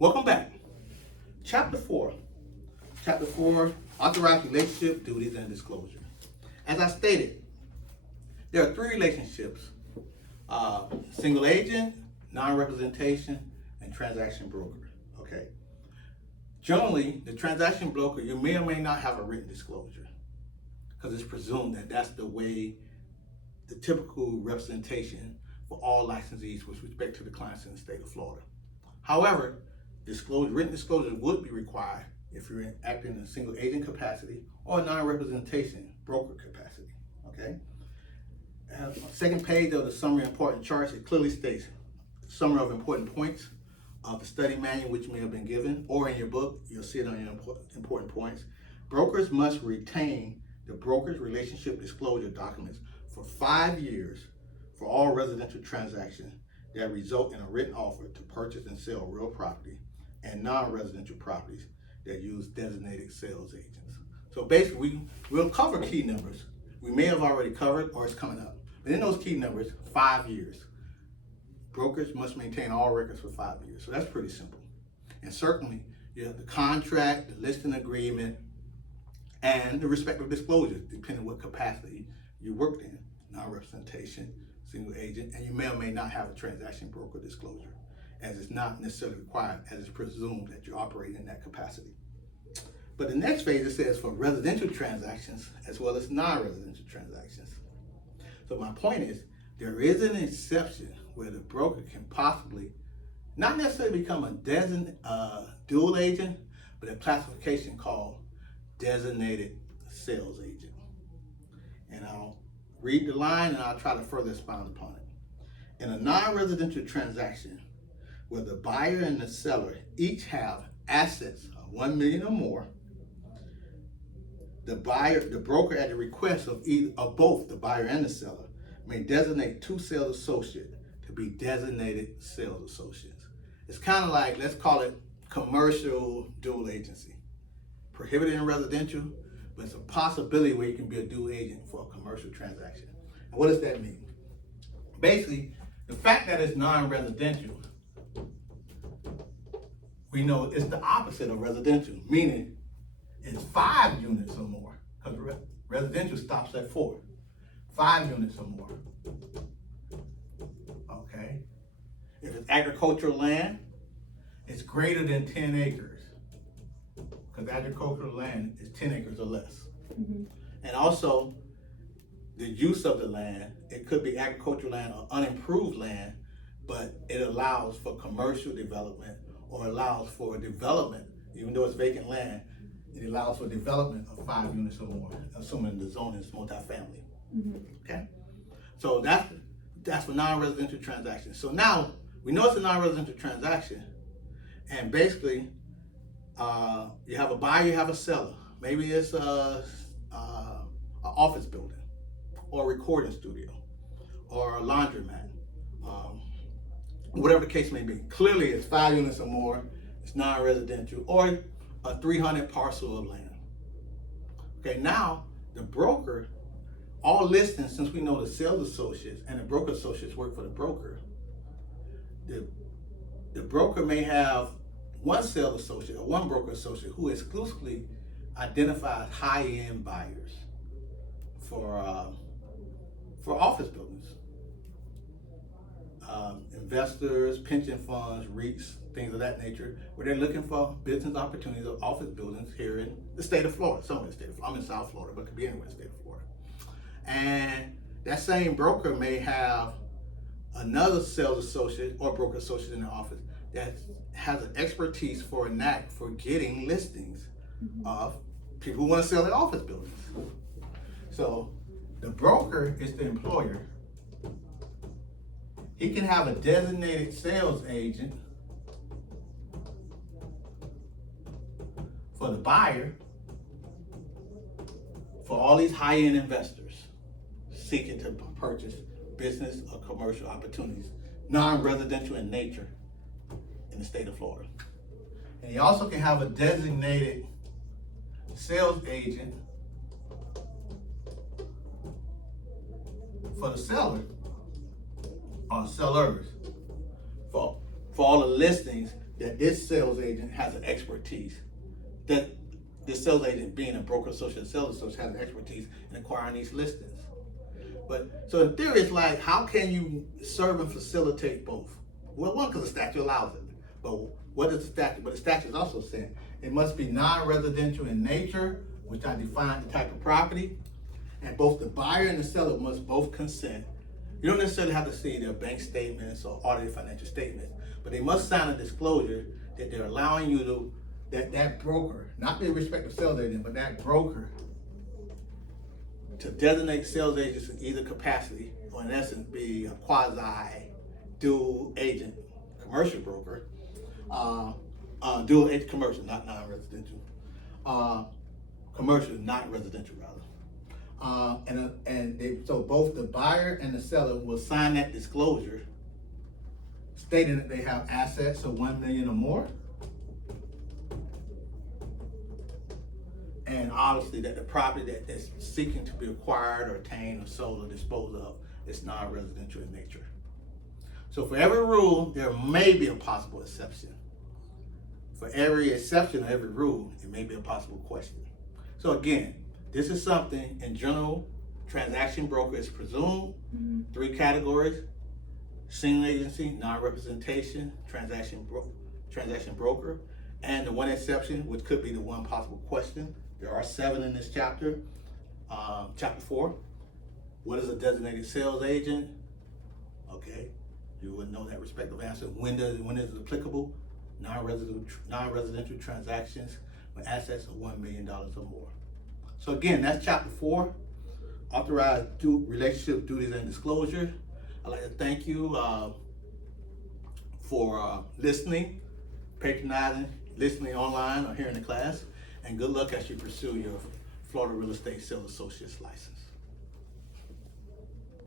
Welcome back. Chapter 4. Chapter 4, Authorized Relationship, Duties, and Disclosure. As I stated, there are three relationships: single agent, non-representation, and transaction broker. Okay. Generally, the transaction broker, you may or may not have a written disclosure because it's presumed that that's the way the typical representation for all licensees with respect to the clients in the state of Florida. However, written disclosure would be required if you're acting in a single agent capacity or a non-representation broker capacity. Okay. Second page of the summary important charts, it clearly states summary of important points of the study manual which may have been given, or in your book, you'll see it on your important points. Brokers must retain the broker's relationship disclosure documents for 5 years for all residential transactions that result in a written offer to purchase and sell real property and non-residential properties that use designated sales agents. So basically, we'll cover key numbers. We may have already covered or it's coming up. But in those key numbers, 5 years. Brokers must maintain all records for 5 years. So that's pretty simple. And certainly, you have the contract, the listing agreement, and the respective disclosures, depending on what capacity you worked in. Non-representation, single agent, and you may or may not have a transaction broker disclosure, as it's not necessarily required, as it's presumed that you operate in that capacity. But the next phase, it says for residential transactions as well as non-residential transactions. So my point is, there is an exception where the broker can possibly not necessarily become a dual agent, but a classification called designated sales agent. And I'll read the line and I'll try to further expound upon it. In a non-residential transaction where the buyer and the seller each have assets of $1 million or more, the broker at the request of both the buyer and the seller may designate two sales associates to be designated sales associates. It's kind of like, let's call it commercial dual agency. Prohibited in residential, but it's a possibility where you can be a dual agent for a commercial transaction. And what does that mean? Basically, the fact that it's non-residential, we know it's the opposite of residential, meaning it's 5 units or more, because residential stops at 4. 5 units or more. Okay. If it's agricultural land, it's greater than 10 acres, because agricultural land is 10 acres or less. Mm-hmm. And also, the use of the land, it could be agricultural land or unimproved land, but it allows for commercial development or allows for development, even though it's vacant land, it allows for development of 5 units or more, assuming the zone is multifamily. Mm-hmm. Okay? So that's for non-residential transactions. So now, we know it's a non-residential transaction, and basically, you have a buyer, you have a seller. Maybe it's an office building, or a recording studio, or a laundromat, whatever the case may be. Clearly, it's 5 units or more, it's non-residential, or a 300 parcel of land. Okay, now the broker, all listings, since we know the sales associates and the broker associates work for the broker, the broker may have one sales associate or one broker associate who exclusively identifies high-end buyers for office buildings, investors, pension funds, REITs, things of that nature, where they're looking for business opportunities of office buildings here in the state of Florida, somewhere in the state of Florida. I'm in South Florida, but it could be anywhere in the state of Florida. And that same broker may have another sales associate or broker associate in the office that has an expertise for a knack for getting listings of people who want to sell their office buildings. So the broker is the employer. He can have a designated sales agent for the buyer for all these high-end investors seeking to purchase business or commercial opportunities, non-residential in nature, in the state of Florida. And he also can have a designated sales agent for the seller or sellers for all the listings that this sales agent has an expertise, that this sales agent, being a broker associate, sales associate, has an expertise in acquiring these listings. But so in theory, it's like, how can you serve and facilitate both? Well, one, because the statute allows it. But what is the statute? But the statute is also saying it must be non-residential in nature, which I define the type of property, and both the buyer and the seller must both consent. You don't necessarily have to see their bank statements or audited financial statements, but they must sign a disclosure that they're allowing you to, that broker, not the respective sales agent, but that broker, to designate sales agents in either capacity, or in essence be a quasi-dual agent commercial broker, dual agent commercial, not non-residential, commercial, not residential rather. So both the buyer and the seller will sign that disclosure stating that they have assets of $1 million or more, and obviously that the property that's seeking to be acquired or obtained or sold or disposed of is non-residential in nature. So for every rule, there may be a possible exception. For every exception or every rule, it may be a possible question. So again, this is something in general, transaction broker is presumed, 3 categories: single agency, non-representation, transaction broker, and the one exception, which could be the one possible question. There are 7 in this chapter. Chapter 4, what is a designated sales agent? Okay, you would know that respective answer. When is it applicable? Non-residential transactions with assets of $1 million or more. So again, that's chapter 4, authorized relationship duties and disclosure. I'd like to thank you for listening, patronizing, listening online or here in the class, and good luck as you pursue your Florida Real Estate Sales Associate's license.